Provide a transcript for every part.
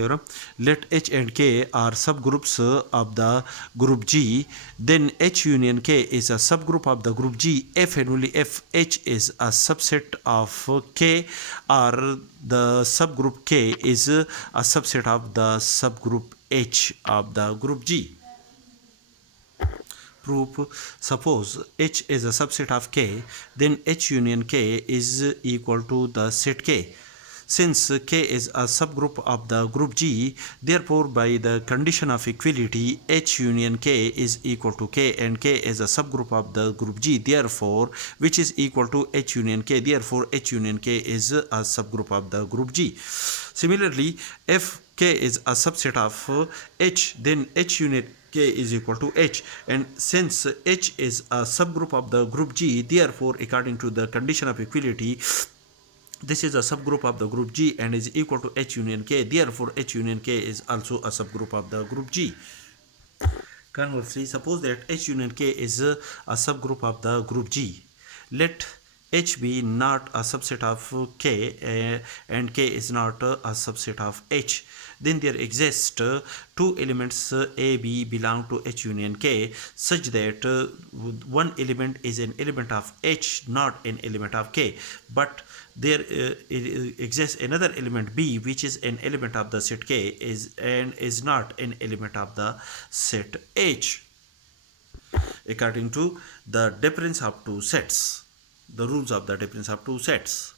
theorem. Let H and K are subgroups of the group G, then H union K is a subgroup of the group G if and only if H is a subset of K, or the subgroup K is a subset of the subgroup H of the group G. Proof: suppose H is a subset of K, then H union K is equal to the set K. Since K is a subgroup of the group G, therefore by the condition of equality, H union K is equal to K, and K is a subgroup of the group G, therefore which is equal to H union K, therefore H union K is a subgroup of the group G. Similarly, if K is a subset of H, then H union K is equal to H, and since H is a subgroup of the group G, therefore according to the condition of equality, this is a subgroup of the group G and is equal to H union K, therefore H union K is also a subgroup of the group G. Conversely, suppose that H union K is a subgroup of the group G. Let H be not a subset of K and K is not a subset of H. Then there exist two elements A, B belong to H union K, such that one element is an element of H, not an element of K. But there exists another element B, which is an element of the set K and is not an element of the set H. According to the difference of two sets, the rules of the difference of two sets.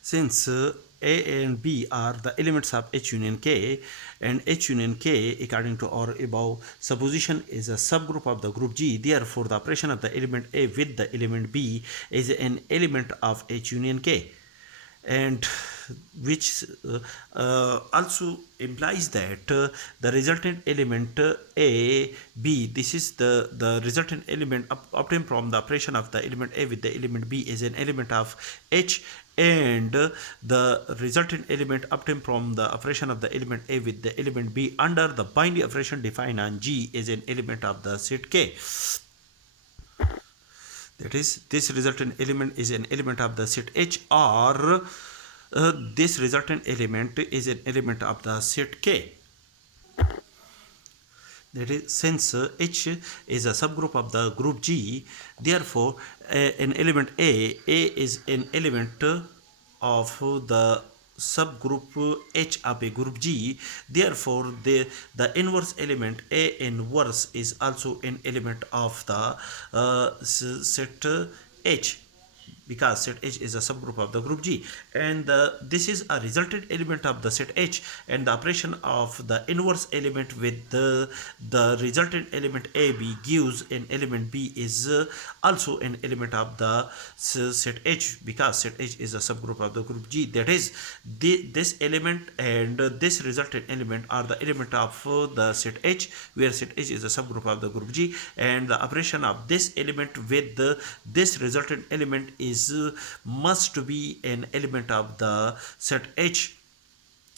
Since A and B are the elements of H union K, and H union K, according to our above supposition, is a subgroup of the group G, therefore the operation of the element A with the element B is an element of H union K, and which also implies that the resultant element A, B, this is the resultant element obtained from the operation of the element A with the element B is an element of H, and the resultant element obtained from the operation of the element A with the element B under the binding operation defined on G is an element of the set K. That is, this resultant element is an element of the set H, or this resultant element is an element of the set K. That is, since H is a subgroup of the group G, therefore an element A is an element of the subgroup H of a group G, therefore the inverse element A inverse is also an element of the set H, because set H is a subgroup of the group G, and this is a resultant element of the set H, and the operation of the inverse element with the resultant element AB gives an element B is also an element of the set H, because set H is a subgroup of the group G. That is, this element and this resultant element are the element of the set H, where set H is a subgroup of the group G, and the operation of this element with this resultant element is must be an element of the set H,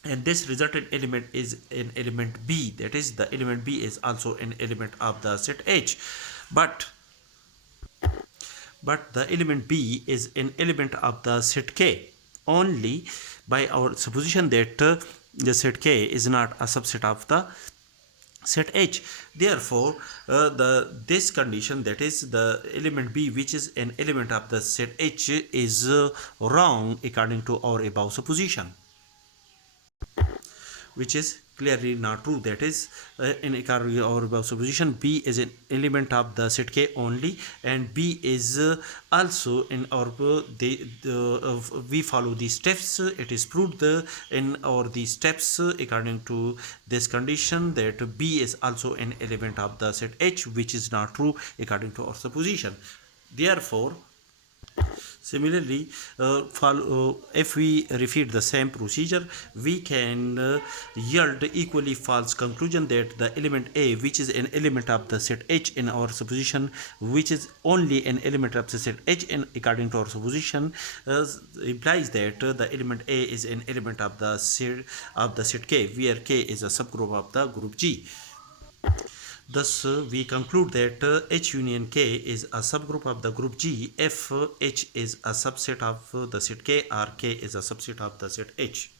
and this resultant element is an element B. That is, the element B is also an element of the set H, but the element B is an element of the set K only by our supposition that the set K is not a subset of the set H. Therefore this condition, that is the element B which is an element of the set H, is wrong according to our above supposition, which is clearly not true. That is, in our above supposition, B is an element of the set K only, and B is also in our we follow these steps. It is proved in our these steps according to this condition that B is also an element of the set H, which is not true according to our supposition. Therefore, similarly, if we repeat the same procedure, we can yield equally false conclusion that the element A, which is an element of the set H in our supposition, which is only an element of the set H in according to our supposition, implies that the element A is an element of the set K, where K is a subgroup of the group G. Thus, we conclude that H union K is a subgroup of the group G if H is a subset of the set K, or K is a subset of the set H.